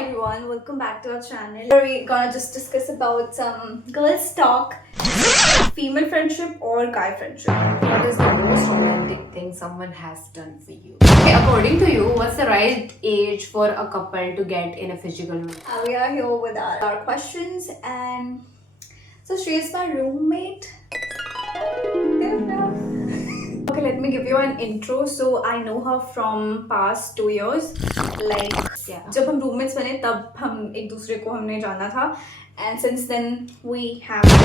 everyone, welcome back to our channel. We're gonna just discuss about some girls talk, female friendship or guy friendship. What is the most romantic thing someone has done for you? Okay, according to you, what's the right age for a couple to get in a physical relationship? We are here with our questions, and so she is my roommate. Okay, let me give you an intro. So I know her from past 2 years. Like Yeah. जब हम roommates बने तब हम एक दूसरे को हमने जाना था, and since then we have a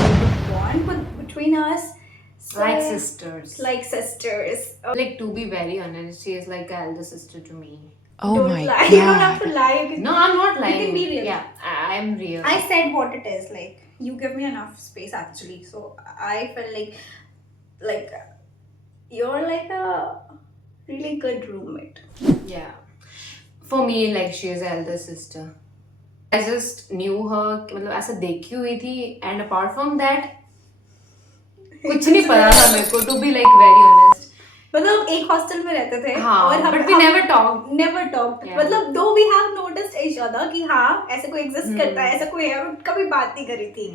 bond between us. So, Like sisters. Like sisters. Like, to be very honest, she is like an elder sister to me. Oh Don't my lie. god. You don't have to lie. You can, No, I'm not lying. You can be real. Yeah, I'm real. I said what it is. Like you give me enough space actually. So I felt like you're like a really good roommate. Yeah. For me, like, she is an elder sister. I just knew her, मतलब ऐसा देखी हुई थी, and apart from that, कुछ नहीं पता था मेरे को, to be like very honest. मतलब एक हॉस्टल में रहते थे हाँ, और हम but we never talked. never talked. Yeah. मतलब though we have noticed each other कि हाँ ऐसे कोई exist करता है, ऐसा कोई है, कभी बात नहीं करी थी.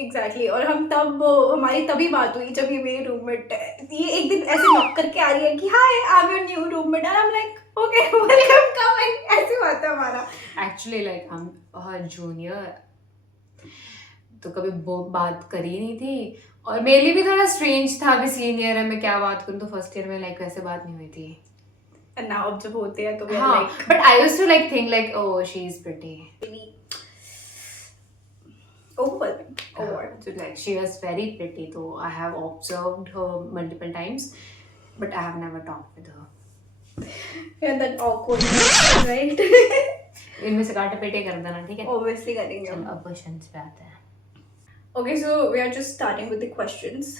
Exactly. और हम तब हमारी तभी बात हुई जब ये मेरी रूममेट ये एक दिन ऐसे नॉक करके आ रही है कि hi I am your new roommate and I am like okay welcome come in, ऐसी बात है हमारा. Actually, like, I'm her junior, तो कभी बात करी नहीं थी, और मेरे लिए भी थोड़ा स्ट्रेंज था, अभी सीनियर है, मैं क्या बात करूँ, तो फर्स्ट ईयर में लाइक वैसे बात नहीं हुई थी. एंड नाउ जब होते हैं तो we are हाँ, like but I used to like think like, oh, she's pretty. overwhelming. So, like, she was very pretty, though I have observed her multiple times, but I have never talked with her. Yeah, that awkward, right? इनमें से काटे पेटे कर देना, ठीक है? Obviously करेंगे चल हम. अब क्वेश्चंस पे आते हैं. Okay, so we are just starting with the questions.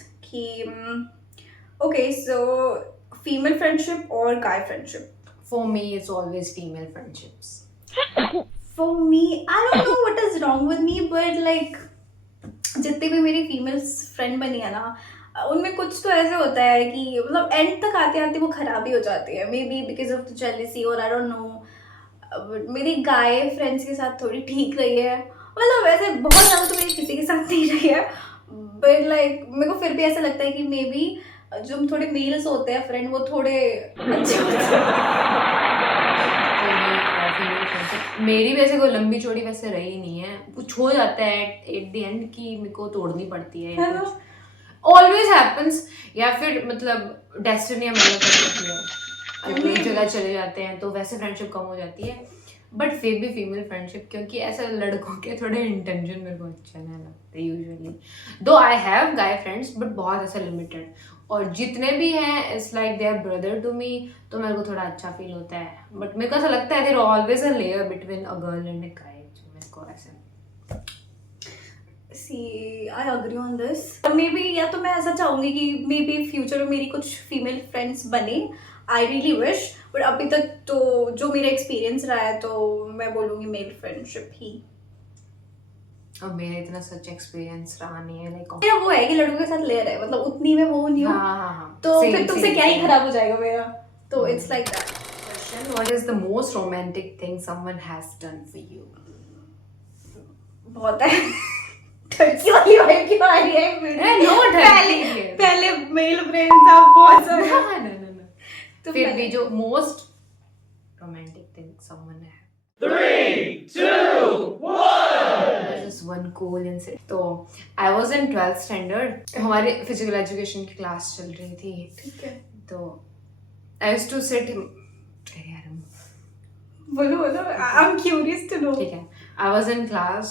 Okay, so female friendship or guy friendship? For me, it's always female friendships. For me, I don't know what is wrong with me, but like जितने भी मेरी female friend बनी है ना, उनमें कुछ तो ऐसे होता है कि मतलब एंड तक आते आते वो खराब ही हो जाती है. May be because of the jealousy और आई डोंट नो. मेरी गाय फ्रेंड्स के साथ थोड़ी ठीक रही है, मतलब वैसे बहुत ज़्यादा तो मेरी किसी के साथ नहीं रही है, बट लाइक मेरे को फिर भी ऐसा लगता है कि मे बी जो थोड़े मेल्स होते हैं फ्रेंड वो थोड़े अच्छे होते हैं. Female friendship मेरी वैसे कोई लंबी चौड़ी वैसे रही नहीं है, कुछ हो जाता है एट द एंड कि मेरे को तोड़नी पड़ती है या है ना? कुछ ऑलवेज हैपेंस, या फिर मतलब डेस्टिनी हमारे कर देती है, अलग अलग जगह चले जाते हैं तो वैसे फ्रेंडशिप कम हो जाती है. बट फिर भी फीमेल फ्रेंडशिप, क्योंकि ऐसा लड़कों के थोड़े इंटेंशन मेरे को अच्छे नहीं लगते usually. Though I have guy friends but बहुत ऐसा लिमिटेड, और जितने भी हैं it's like they are brother to me, तो मेरे को थोड़ा अच्छा फील होता है. बट मेरे को ऐसा लगता है there always a layer between a girl and a guy, जो मेरे को ऐसे. See, I agree on this. Maybe या तो मैं ऐसा चाहूँगी कि maybe future में मेरी कुछ female friends बने. I really wish. But अभी तक तो जो मेरा experience रहा है तो मैं बोलूँगी male friendship ही. और मेरा इतना सच एक्सपीरियंस रहा नहीं है लाइक. मेरा वो है कि लड़कों के साथ ले रहा है, मतलब उतनी में वो नहीं हूँ, हाँ, तो Same, फिर तुमसे same, क्या ही same. खराब हो जाएगा मेरा. तो it's like that. Question: What is the most romantic thing someone has done for you? बहुत है. ठरकी वाली vibe क्यों आ रही है मेरी? No, ठरकी पहले है. पहले male friends था बहुत सारे. No. तो फिर पहले- भी जो most romantic thing someone has. 3, 2, 1. There's this one cool incident. तो I was in 12th standard. हमारे physical education की क्लास चल रही थी. ठीक है. तो I used to sit. बोलो. I'm curious to know. ठीक है. I was in class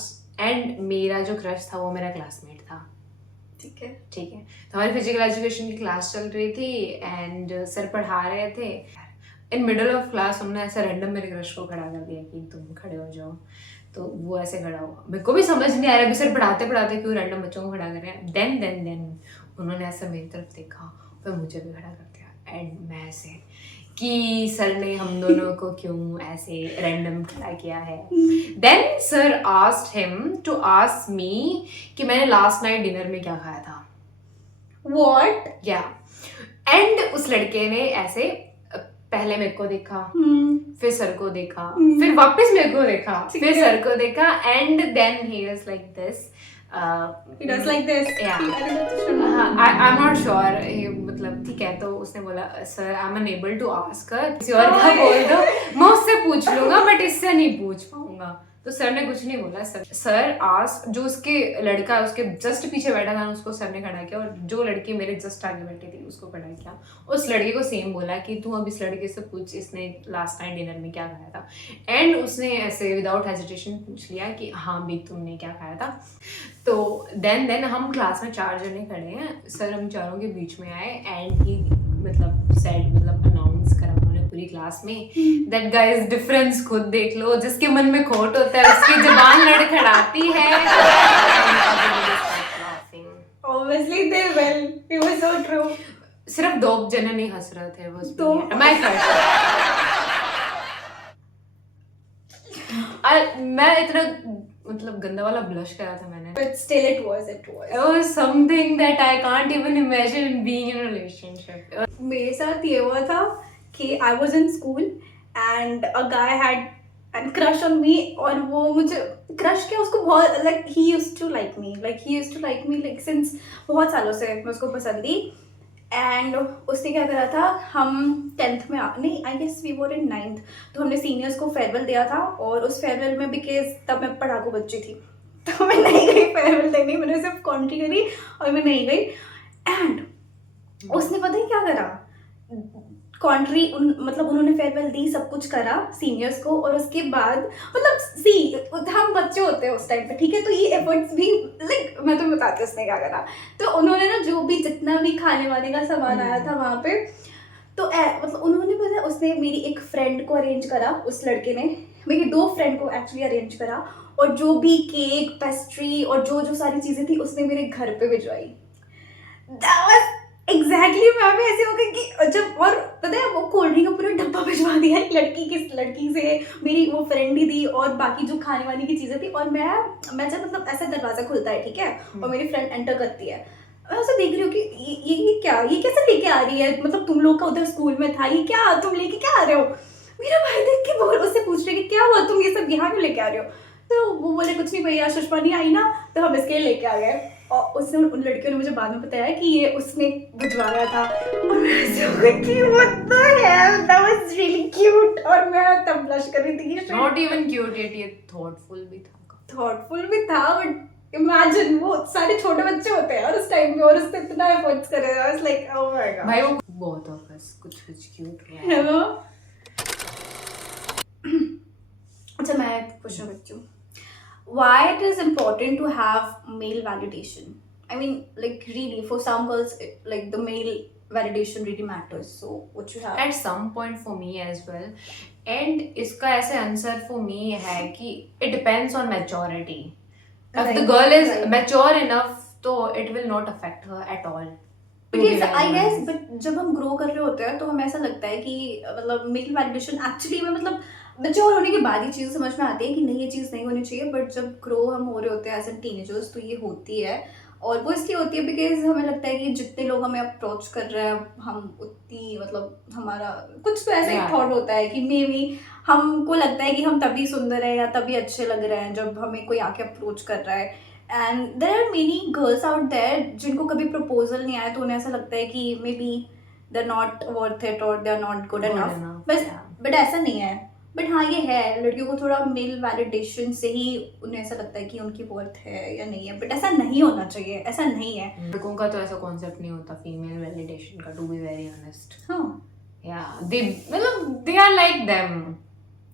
and मेरा जो क्रश था वो मेरा क्लासमेट था. ठीक है. ठीक है. तो हमारी फिजिकल एजुकेशन की क्लास चल रही थी एंड सर पढ़ा रहे थे. इन मिडल ऑफ क्लास उन्होंने ऐसा रैंडम मेरे क्रश को खड़ा कर दिया कि तुम खड़े हो जाओ. तो वो ऐसे खड़ा हुआ, मेरे को भी समझ नहीं आ रहा अभी सर पढ़ाते पढ़ाते क्यों रैंडम बच्चों को खड़ा कर रहे हैं. देन उन्होंने ऐसा मेरी तरफ देखा, फिर मुझे भी खड़ा कर दिया एंड मैं ऐसे कि सर ने हम दोनों को क्यों ऐसे रैंडम खड़ा किया है. Then sir asked him to ask me कि मैंने लास्ट नाइट डिनर में क्या खाया था. What? या एंड उस लड़के ने ऐसे पहले मेरे को देखा, हम्म, फिर सर को देखा, हम्म। फिर वापस मेरे को देखा, ठीक फिर है। सर को देखा, and then he was like this. he does like this. Yeah. अरे मैं तो सुन I'm not sure. मतलब ठीक है, तो उसने बोला sir I am unable to ask her, किसी और का बोल दो, मैं उससे पूछ लूंगा बट इससे नहीं पूछ पाऊंगा. तो सर ने कुछ नहीं बोला. सर आस्क, जो उसके लड़का है उसके जस्ट पीछे बैठा था उसको सर ने खड़ा किया, और जो लड़की मेरे जस्ट आगे बैठी थी उसको खड़ा किया. उस लड़के को सेम बोला कि तू अब इस लड़के से पूछ इसने लास्ट नाइट डिनर में क्या खाया था. एंड उसने ऐसे विदाउट हेजिटेशन पूछ लिया कि हाँ भी तुमने क्या खाया था. तो देन हम क्लास में 4 जने खड़े हैं, सर हम चारों के बीच में आए एंड ही मतलब सेड, मतलब अनाउंस करा उन्होंने पूरी क्लास में दैट गाइस डिफरेंस खुद देख लो, जिसके मन में खोट होता है उसकी जुबान लड़खड़ाती है. obviously they will. It was so true. सिर्फ 2 जने नहीं हंस रहे थे बस. तो- मैं मैं इतना मतलब गंदा वाला ब्लश करा था मैंने. But still it was. It was something that I can't even imagine being in a relationship. मेरे साथ ये हुआ था कि I was in school and a guy had a crush on me, और वो मुझे crush क्या, उसको बहुत like he used to like me like since बहुत सालों से मैं उसको पसंद थी. एंड उसने क्या करा था, हम 10th में नहीं I guess we were in 9th, तो हमने सीनियर्स को फेयरवेल दिया था. और उस फेयरवेल में बिकॉज तब मैं पढ़ाकू बच्ची थी तो मैं नहीं गई फेयरवेल देने, मैंने सिर्फ कॉन्ट्री करी और मैं नहीं गई. एंड उसने पता ही क्या करा, कॉन्ट्री मतलब उन्होंने फेयरवेल दी, सब कुछ करा सीनियर्स को, और उसके बाद मतलब सी हम बच्चे होते हैं उस टाइम पे, ठीक है, तो ये एफर्ट्स भी लाइक मैं तुम्हें बताती हूँ उसने क्या करा. तो उन्होंने ना जो भी जितना भी खाने वाने का सामान आया था वहाँ पे, तो मतलब उन्होंने पता, उसने मेरी एक फ्रेंड को अरेंज करा, उस लड़के ने मेरी 2 फ्रेंड को एक्चुअली अरेंज करा, और जो भी केक पेस्ट्री और जो जो सारी चीज़ें थी उसने मेरे घर पे भिजवाई. एग्जैक्टली मैं भी ऐसे हो गई कि जब, और पता है वो कोल्ड ड्रिंक का पूरा डब्बा भिजवा दिया एक लड़की से, मेरी वो फ्रेंड ही थी, और बाकी जो खाने वाने की चीज़ें थी. और मैं जब मतलब ऐसा दरवाज़ा खुलता है, ठीक है, और मेरी फ्रेंड एंटर करती है, मैं उसे देख रही हूँ कि ये कैसे लेके आ रही है, मतलब तुम लोग का उधर स्कूल में था, ये क्या तुम लेके क्या आ रहे हो. मेरा भाई देख के बोल, उससे पूछ रहे कि क्या हुआ, तुम ये सब यहाँ क्यों लेके आ रहे हो. तो वो बोले कुछ नहीं भैया, सुषमा नहीं आई ना, तो हम इसके लिए लेके आ गए. और उसने उन लड़कियों ने मुझे बाद में बताया कि ये उसने भिजवाया था. और मैं ऐसे हो गई कि what the hell, that was really cute. और मैं तब ब्लश कर रही थी कि Not even cute yet, ये thoughtful भी था. थॉटफुल भी था, बट इमेजिन वो सारे छोटे बच्चे होते हैं और उस टाइम पे, और उसने इतना एफर्ट्स करे. I was like, oh my god. भाई वो बहुत ऑफ अस कुछ क्यूट हुआ. हेलो. अच्छा मैं क्वेश्चन करती हूँ, why it is important to have male validation? I mean, like really, for some girls, like the male validation really matters. So what you have? At some point for me as well. And इसका ऐसे answer for me है कि it depends on maturity. If the Right, girl is right. mature enough, तो it will not affect her at all. Because I guess, but जब हम grow कर रहे होते हैं तो हमें ऐसा लगता है कि मतलब मेल वैलिडेशन एक्चुअली में मतलब मैच्योर होने के बाद ही चीज़ समझ में आती है कि नहीं ये चीज़ नहीं होनी चाहिए. बट जब ग्रो हम हो रहे होते हैं एज एन टीनेजर्स तो ये होती है, और वो इसलिए होती है बिकॉज हमें लगता है कि जितने लोग हमें अप्रोच कर रहे हैं हम उतनी मतलब हमारा कुछ तो ऐसा एक थॉट होता है कि मे बी हमको लगता है कि हम तभी सुंदर हैं या तभी अच्छे लग रहे हैं जब हमें कोई आके अप्रोच कर रहा है. And there are many girls out there जिनको कभी प्रपोजल नहीं आया तो उन्हें ऐसा लगता है कि maybe they are not worth it और they are not good enough. बस बट ऐसा नहीं है. बट हाँ ये है, लड़कियों को थोड़ा मेल वैलिडेशन से ही उन्हें ऐसा लगता है कि उनकी वर्थ है या नहीं है. बट ऐसा नहीं होना चाहिए, ऐसा नहीं है. लड़कों का तो ऐसा कॉन्सेप्ट नहीं होता फीमेल वैलिडेशन का, टू बी वेरी ऑनेस्ट. हाँ, या दे मतलब they are like them,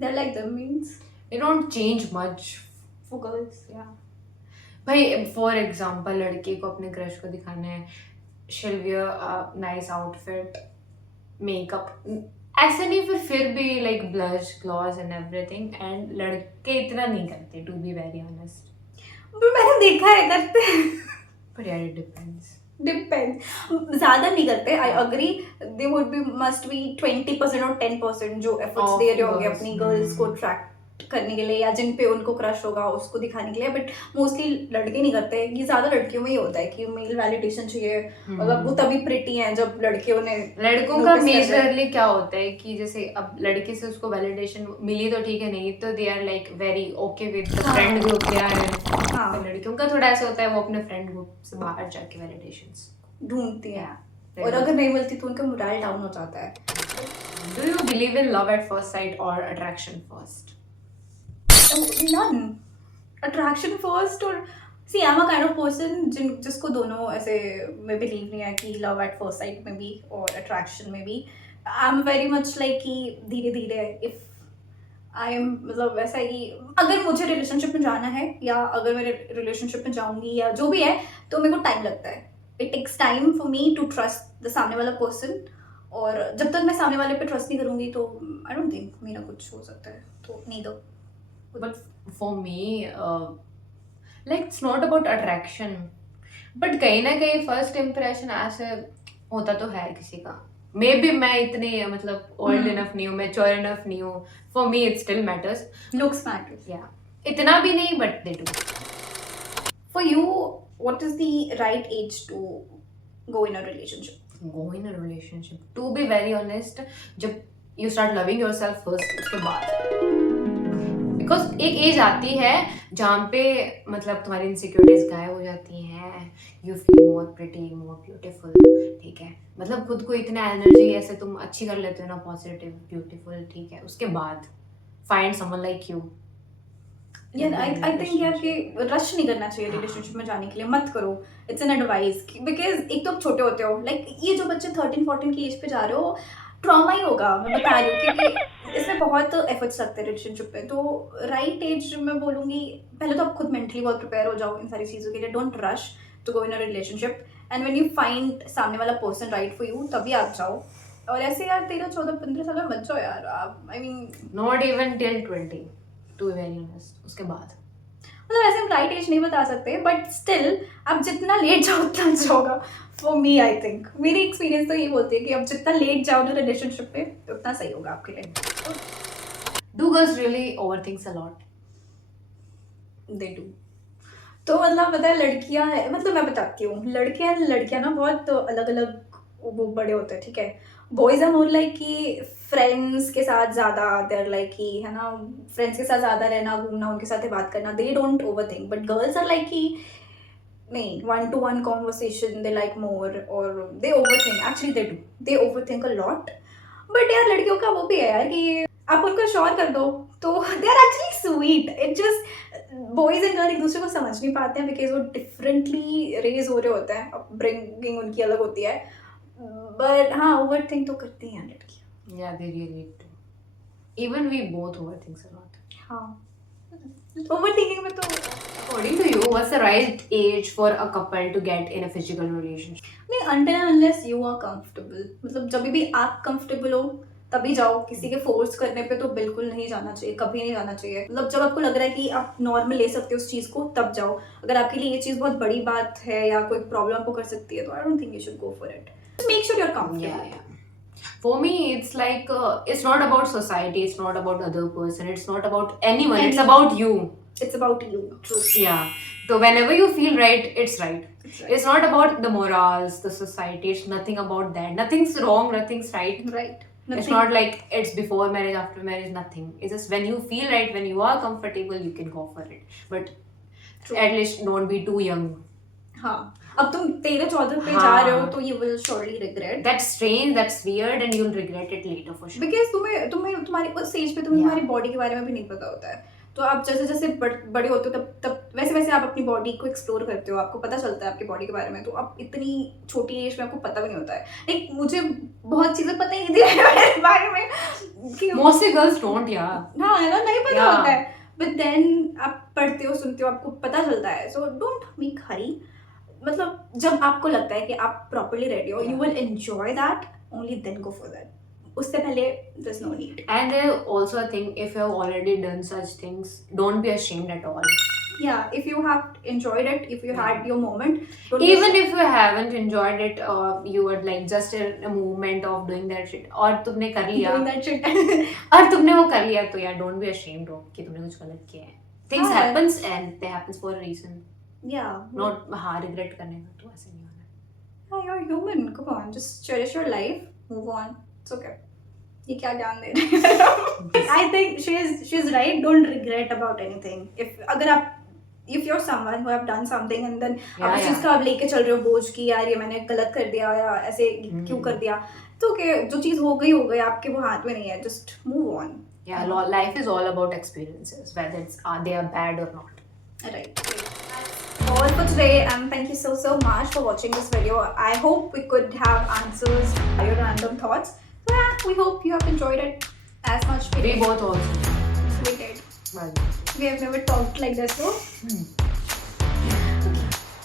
they like them means they don't change much for girls. yeah. भाई फॉर एग्जाम्पल लड़के को अपने क्रश को दिखाना है, she'll wear a nice outfit, makeup ऐसे नहीं, फिर भी like blush gloss and everything. And लड़के इतना नहीं करते टू बी वेरी ऑनेस्ट. पर मैंने देखा है करते हैं. बट यार इट डिपेंड्स. डिपेंड्स, ज्यादा नहीं करते. I agree, they would be must be 20% और 10% जो एफर्ट्स Of दे रहे होंगे girls, अपनी गर्ल्स को अट्रैक्ट करने के लिए या जिन पे उनको क्रश होगा उसको दिखाने के लिए, बट मोस्टली लड़के नहीं करते। ये ज़्यादा लड़कियों में ही होता है कि मेल वैलिडेशन चाहिए, मतलब वो तभी प्रिटी हैं जब लड़के उन्हें लड़कों का notice कर रहे हैं। मेजरली क्या होता है कि जैसे अब लड़के से उसको वैलिडेशन मिली तो ठीक है, नहीं तो they are like very okay with the friend group they are. हाँ। लड़कियों का थोड़ा ऐसा होता है वो अपने फ्रेंड ग्रुप से बाहर जाके वैलिडेशंस ढूंढती हैं, Yeah, और अगर नहीं मिलती तो उनका मोरल डाउन हो जाता है। Do you believe in love at first sight or attraction first? None. Attraction first, और see I'm a kind of person जिसको दोनों ऐसे मैं believe नहीं है कि love at first sight में भी और attraction में भी। I'm very much like कि धीरे धीरे if I am, मतलब ऐसा ही अगर मुझे रिलेशनशिप में जाना है या अगर मैं रिलेशनशिप में जाऊंगी या जो भी है तो मेरे को टाइम लगता है। It takes time for me to trust the सामने वाला पर्सन, और जब तक मैं सामने वाले पे ट्रस्ट नहीं करूंगी तो आई डोंट थिंक मेरा कुछ हो सकता है, तो नहीं दो। But for me, like it's not about attraction, but कहीं ना कहीं first impression ऐसे होता तो है किसी का। Maybe मैं इतनी मतलब old enough नहीं हूँ, mature enough नहीं हूँ। For me it still matters. Looks matters. Yeah, इतना भी नहीं but they do. For you, what is the right age to go in a relationship? Go in a relationship. To be very honest, जब you start loving yourself first, उसके बाद because एक as आती है जहाँ पे मतलब तुम्हारी इनसिक्योरिटीज गायब हो जाती हैं, you feel more pretty more beautiful, ठीक है, मतलब खुद को इतना एनर्जी ऐसे तुम अच्छी कर लेते हो ना, पॉजिटिव ब्यूटीफुल, ठीक है, उसके बाद फाइंड समवन लाइक यू। यार आई थिंक यार कि रश नहीं करना चाहिए रिलेशनशिप में जाने के लिए, मत करो। इट्स एन एडवाइस, बिकॉज एक तो आप छोटे होते हो, लाइक ये जो बच्चे 13-14 की एज पे जा रहे हो, ट्रॉमा ही होगा, मैं बता रही हूँ, क्योंकि इसमें बहुत एफर्ट्स लगते हैं रिलेशनशिप पे। तो राइट एज मैं बोलूँगी पहले तो आप खुद मेंटली बहुत प्रिपेयर हो जाओ इन सारी चीज़ों के लिए। Don't rush to go in a relationship, and when you find सामने वाला पर्सन राइट फॉर यू तभी आप जाओ। और ऐसे यार 13-14-15 साल में मत जाओ यार आप, I mean not even till 20 to be very honest, उसके बाद मतलब ऐसे हम राइट एज नहीं बता सकते, बट स्टिल आप जितना लेट जाओ उतना अच्छा होगा फॉर मी। आई थिंक मेरी एक्सपीरियंस तो यही बोलती है कि आप जितना लेट जाओ ना रिलेशनशिप पे उतना सही होगा आपके लिए। Do girls really overthinks a lot? They do. तो मतलब पता है लड़कियां, मतलब मैं बताती हूँ, लड़कियां ना बहुत अलग अलग वो बड़े होते हैं, ठीक है। बॉयज आर मोर लाइक कि फ्रेंड्स के साथ ज़्यादा, देर लाइक कि है ना, फ्रेंड्स के साथ ज़्यादा रहना, घूमना, उनके साथ बात करना, they don't overthink. But girls are like कि नहीं, 1-to-1 conversation they like more, और they overthink, actually they overthink a lot। But यार लड़कियों का वो भी है यार कि आप उनको श्योर कर दो तो they are actually sweet. It just boys and girl एक दूसरे को समझ नहीं पाते हैं बिकॉज वो डिफरेंटली रेज हो रहे होते हैं, अपब्रिंगिंग उनकी अलग होती है। बट हाँ, ओवर थिंक तो करती हैं लड़कियाँ। या they really do, even we both overthinks a lot. हाँ, ओवर थिंकिंग में तो According to you, what's the right age for a couple to get in a physical relationship? नहीं, until and unless you are comfortable, मतलब जब भी आप comfortable हो तभी जाओ। किसी के फोर्स करने पे तो बिल्कुल नहीं जाना चाहिए, कभी नहीं जाना चाहिए। मतलब जब आपको लग रहा है कि आप नॉर्मल ले सकते हो उस चीज़ को तब जाओ। अगर आपके लिए ये चीज़ बहुत बड़ी बात है या कोई प्रॉब्लम आपको कर सकती है तो I don't think you should go for it. Make sure you are comfortable. Yeah. For me, it's like it's not about society, it's not about other person, it's not about anyone, it's about you. It's about you. True. Yeah. So whenever you feel right, it's right. It's right. It's not about the morals, the society. It's nothing about that. Nothing's wrong. Nothing's right. Right. It's not like it's before marriage, after marriage. Nothing. It's just when you feel right, when you are comfortable, you can go for it. But True. at least don't be too young. हाँ, अब तुम 13-14 पे हाँ. जा रहे हो तो you will surely regret. That's strange. That's weird, and you'll regret it later for sure. Because तुम्हें तुम्हारी उस एज पे तुम्हें Yeah. तुम्हारी बॉडी के बारे में भी नहीं पता होता है। तो आप जैसे जैसे बड़े होते हो तब वैसे वैसे आप अपनी बॉडी को एक्सप्लोर करते हो, आपको पता चलता है आपकी बॉडी के बारे में। तो आप इतनी छोटी एज में आपको पता भी नहीं होता है। लाइक मुझे बहुत चीज़ें पता ही नहीं थी मेरे बारे में कि Mostly girls don't, yeah. हाँ, है ना, नहीं पता Yeah. होता है। बट देन आप पढ़ते हो, सुनते हो, आपको पता चलता है। So don't make hurry. मतलब जब आपको लगता है कि आप प्रॉपरली रेडी हो, you will enjoy that, only then go for that. उससे पहले there's no need. And also I think if you have already done such things, don't be ashamed at all. Yeah, if you have enjoyed it, if you had your moment, don't Even if you haven't enjoyed it, you were like just in a movement of doing that shit, और तुमने कर लिया, doing that shit. और तुमने वो कर लिया, तो यार don't be ashamed of कि तुमने कुछ गलत किया है. Things हाँ. happens and they happens for a reason. Yeah. Not हाँ regret करने का तो ऐसे नहीं होना. Yeah, you're human. Come on, just cherish your life. Move on. It's okay. ये क्या ज्ञान दे रहे हैं? I think she's right. Don't regret about anything. If you're someone who have done something and then Yeah, आप उस चीज का आप लेके चल रहे हो बोझ की यार ये मैंने गलत कर दिया या ऐसे क्यों कर दिया, तो okay, जो चीज हो गई आपके वो हाथ में नहीं है. Just move on. Yeah, life is all about experiences, whether they are bad or not. Right. All for today, and thank you so much for watching this video. I hope we could have answers to your random thoughts. So yeah, we hope you have enjoyed it as much. We did. both also. We did. Well, We have never talked like this, so.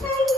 Bye.